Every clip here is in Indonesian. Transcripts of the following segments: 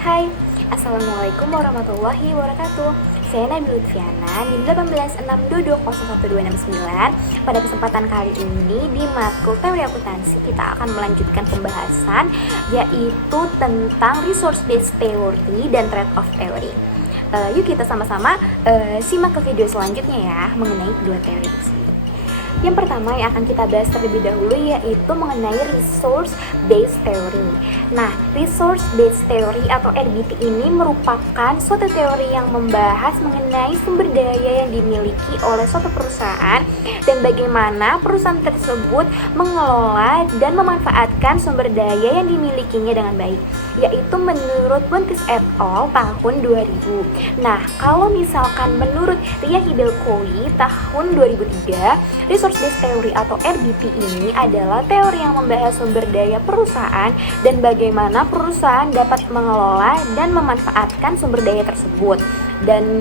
Hai, Assalamualaikum warahmatullahi wabarakatuh. Saya Nabil Lutfiana, NIM 186220129. Pada kesempatan kali ini di matkul teori akuntansi kita akan melanjutkan pembahasan yaitu tentang resource based theory dan trade off theory. Yuk kita sama-sama simak ke video selanjutnya ya mengenai kedua teori tersebut. Yang pertama yang akan kita bahas terlebih dahulu yaitu mengenai resource based theory. Nah, resource based theory atau RBT ini merupakan suatu teori yang membahas mengenai sumber daya yang dimiliki oleh suatu perusahaan dan bagaimana perusahaan tersebut mengelola dan memanfaatkan sumber daya yang dimilikinya dengan baik, yaitu menurut Buntis et al. Tahun 2000. Nah, kalau misalkan menurut Ria Hibelkoi tahun 2003, resource based theory atau RBT ini adalah teori yang membahas sumber daya perusahaan dan bagaimana perusahaan dapat mengelola dan memanfaatkan sumber daya tersebut dan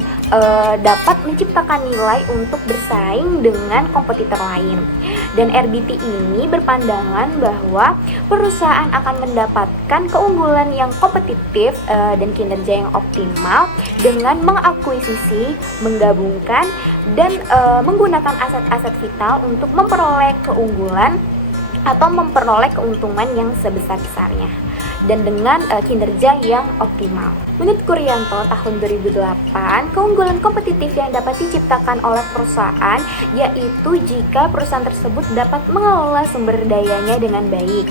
dapat menciptakan nilai untuk bersaing dengan kompetitor lain. Dan RBT ini berpandangan bahwa perusahaan akan mendapatkan keunggulan yang kompetitif dan kinerja yang optimal dengan mengakuisisi, menggabungkan, dan menggunakan aset-aset vital untuk memperoleh keunggulan atau memperoleh keuntungan yang sebesar-besarnya dan dengan kinerja yang optimal. Menurut Kuryanto tahun 2008, keunggulan kompetitif yang dapat diciptakan oleh perusahaan yaitu jika perusahaan tersebut dapat mengelola sumber dayanya dengan baik.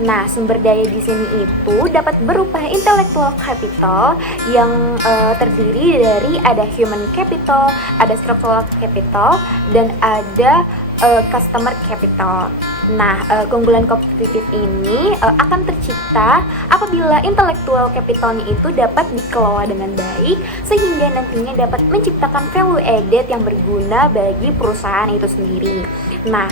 Nah, sumber daya di sini itu dapat berupa intellectual capital yang terdiri dari ada human capital, ada structural capital, dan ada customer capital. Nah, keunggulan kompetitif ini akan tercipta apabila intellectual capitalnya itu dapat dikelola dengan baik sehingga nantinya dapat menciptakan value added yang berguna bagi perusahaan itu sendiri. Nah,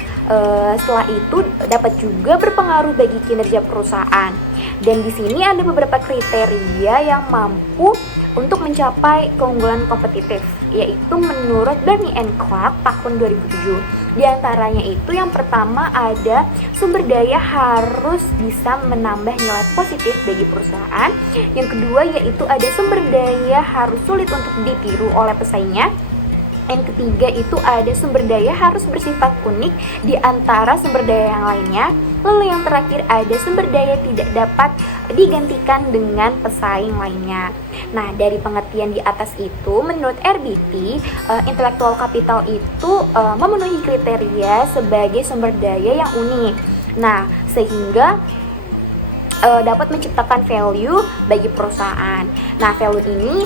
setelah itu dapat juga berpengaruh bagi kinerja perusahaan. Dan di sini ada beberapa kriteria yang mampu untuk mencapai keunggulan kompetitif, yaitu menurut Barney and Clark tahun 2007. Di antaranya itu yang pertama ada sumber daya harus bisa menambah nilai positif bagi perusahaan. Yang kedua yaitu ada sumber daya harus sulit untuk ditiru oleh pesaingnya. Yang ketiga itu ada sumber daya harus bersifat unik di antara sumber daya yang lainnya. Lalu yang terakhir ada sumber daya tidak dapat digantikan dengan pesaing lainnya. Nah, dari pengertian di atas itu, menurut RBT, intellectual capital itu memenuhi kriteria sebagai sumber daya yang unik. Nah, sehingga dapat menciptakan value bagi perusahaan. Nah, value ini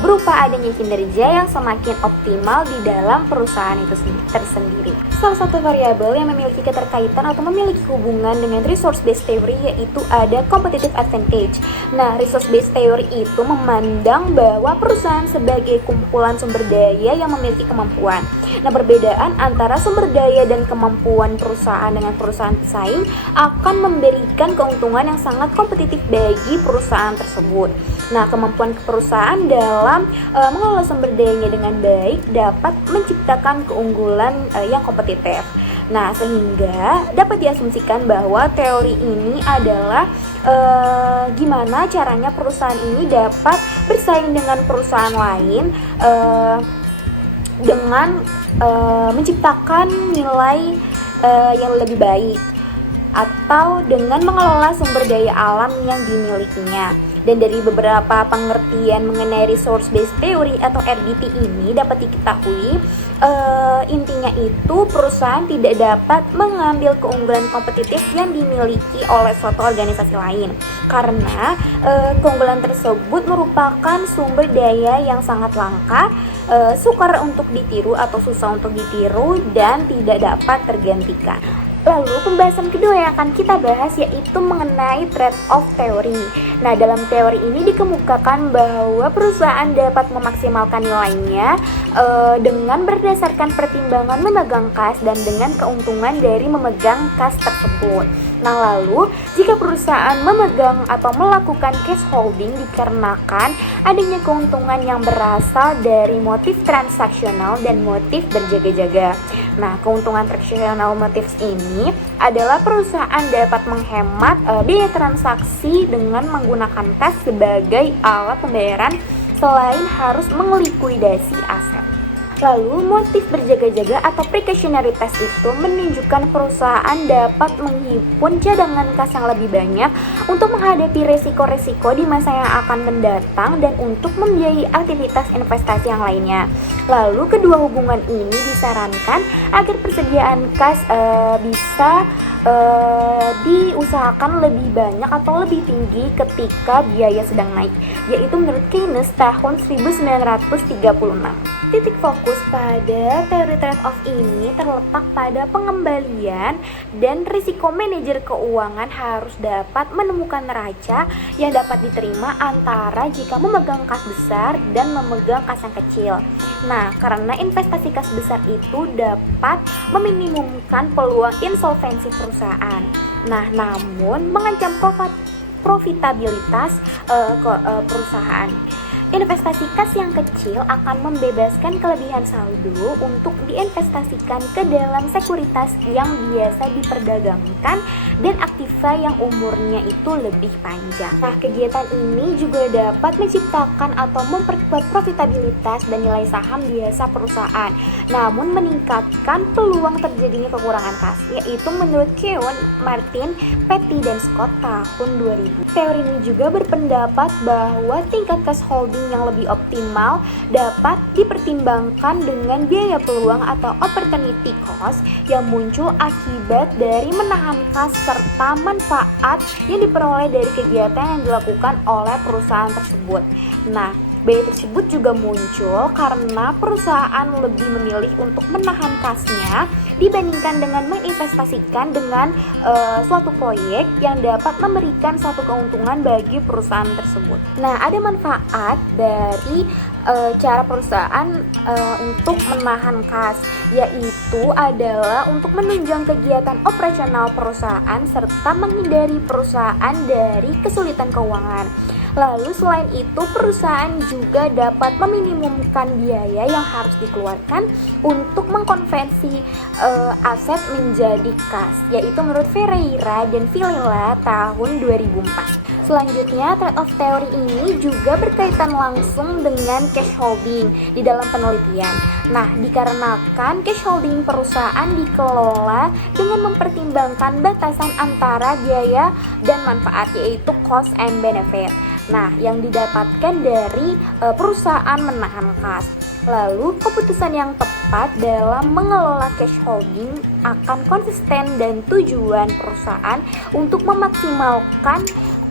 berupa adanya kinerja yang semakin optimal di dalam perusahaan itu tersendiri. Salah satu variabel yang memiliki keterkaitan atau memiliki hubungan dengan resource based theory yaitu ada competitive advantage. Nah, resource based theory itu memandang bahwa perusahaan sebagai kumpulan sumber daya yang memiliki kemampuan. Nah, perbedaan antara sumber daya dan kemampuan perusahaan dengan perusahaan pesaing akan memberikan keuntungan yang sangat kompetitif bagi perusahaan tersebut. Nah, kemampuan perusahaan dalam mengelola sumber dayanya dengan baik dapat menciptakan keunggulan yang kompetitif. Nah, sehingga dapat diasumsikan bahwa teori ini adalah gimana caranya perusahaan ini dapat bersaing dengan perusahaan lain dengan menciptakan nilai yang lebih baik atau dengan mengelola sumber daya alam yang dimilikinya. Dan dari beberapa pengertian mengenai resource based theory atau RBT ini dapat diketahui intinya itu perusahaan tidak dapat mengambil keunggulan kompetitif yang dimiliki oleh suatu organisasi lain karena keunggulan tersebut merupakan sumber daya yang sangat langka, sukar untuk ditiru atau susah untuk ditiru dan tidak dapat tergantikan. Lalu pembahasan kedua yang akan kita bahas yaitu mengenai trade-off theory. Nah, dalam teori ini dikemukakan bahwa perusahaan dapat memaksimalkan nilainya dengan berdasarkan pertimbangan memegang kas dan dengan keuntungan dari memegang kas tersebut. Nah, lalu jika perusahaan memegang atau melakukan cash holding dikarenakan adanya keuntungan yang berasal dari motif transaksional dan motif berjaga-jaga. Nah, keuntungan transaksional motifs ini adalah perusahaan dapat menghemat biaya transaksi dengan menggunakan cash sebagai alat pembayaran selain harus melikuidasi aset. Lalu, motif berjaga-jaga atau precautionary test itu menunjukkan perusahaan dapat menghimpun cadangan kas yang lebih banyak untuk menghadapi resiko-resiko di masa yang akan mendatang dan untuk membiayai aktivitas investasi yang lainnya. Lalu, kedua hubungan ini disarankan agar persediaan kas bisa diusahakan lebih banyak atau lebih tinggi ketika biaya sedang naik, yaitu menurut Keynes tahun 1936. Titik fokus pada teori trade-off ini terletak pada pengembalian dan risiko manajer keuangan harus dapat menemukan neraca yang dapat diterima antara jika memegang kas besar dan memegang kas yang kecil. Nah, karena investasi kas besar itu dapat meminimumkan peluang insolvensi perusahaan. Nah, namun mengancam profitabilitas perusahaan. Investasi kas yang kecil akan membebaskan kelebihan saldo untuk diinvestasikan ke dalam sekuritas yang biasa diperdagangkan dan aktiva yang umurnya itu lebih panjang. Nah, kegiatan ini juga dapat menciptakan atau memperkuat profitabilitas dan nilai saham biasa perusahaan, namun meningkatkan peluang terjadinya kekurangan kas, yaitu menurut Keown, Martin, Petty, dan Scott tahun 2000. Teori ini juga berpendapat bahwa tingkat kas holding yang lebih optimal dapat dipertimbangkan dengan biaya peluang atau opportunity cost yang muncul akibat dari menahan kas serta manfaat yang diperoleh dari kegiatan yang dilakukan oleh perusahaan tersebut. Nah, biaya tersebut juga muncul karena perusahaan lebih memilih untuk menahan kasnya dibandingkan dengan menginvestasikan dengan suatu proyek yang dapat memberikan suatu keuntungan bagi perusahaan tersebut. Nah, ada manfaat dari cara perusahaan untuk menahan kas, yaitu adalah untuk menunjang kegiatan operasional perusahaan serta menghindari perusahaan dari kesulitan keuangan. Lalu selain itu, perusahaan juga dapat meminimumkan biaya yang harus dikeluarkan untuk mengkonversi aset menjadi kas, yaitu menurut Ferreira dan Villela tahun 2004. Selanjutnya, trade-off teori ini juga berkaitan langsung dengan cash holding di dalam penelitian. Nah, dikarenakan cash holding perusahaan dikelola dengan mempertimbangkan batasan antara biaya dan manfaat, yaitu cost and benefit. Nah, yang didapatkan dari perusahaan menahan kas. Lalu, keputusan yang tepat dalam mengelola cash holding akan konsisten dan tujuan perusahaan untuk memaksimalkan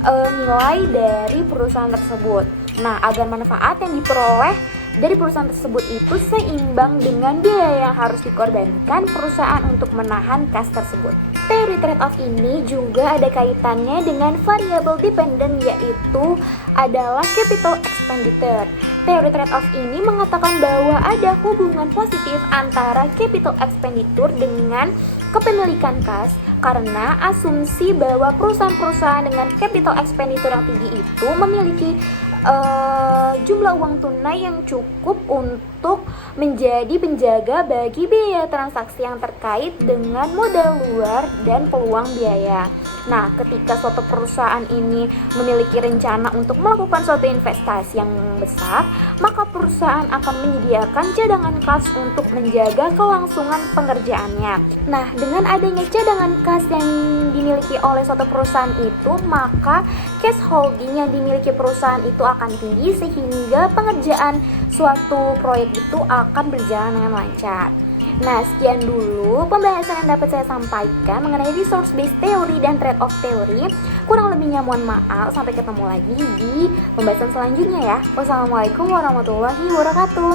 nilai dari perusahaan tersebut. Nah, agar manfaat yang diperoleh dari perusahaan tersebut itu seimbang dengan biaya yang harus dikorbankan perusahaan untuk menahan kas tersebut. Teori trade-off ini juga ada kaitannya dengan variable dependent, yaitu adalah capital expenditure. Teori trade-off ini mengatakan bahwa ada hubungan positif antara capital expenditure dengan kepemilikan kas, karena asumsi bahwa perusahaan-perusahaan dengan capital expenditure yang tinggi itu memiliki jumlah uang tunai yang cukup untuk menjadi penjaga bagi biaya transaksi yang terkait dengan modal luar dan peluang biaya. Nah, ketika suatu perusahaan ini memiliki rencana untuk melakukan suatu investasi yang besar, maka perusahaan akan menyediakan cadangan kas untuk menjaga kelangsungan pengerjaannya. Nah, dengan adanya cadangan kas yang dimiliki oleh suatu perusahaan itu, maka cash holding yang dimiliki perusahaan itu akan tinggi sehingga pengerjaan suatu proyek itu akan berjalan dengan lancar. Nah, sekian dulu pembahasan yang dapat saya sampaikan mengenai resource based theory dan trade off theory. Kurang lebihnya mohon maaf, sampai ketemu lagi di pembahasan selanjutnya ya. Wassalamualaikum warahmatullahi wabarakatuh.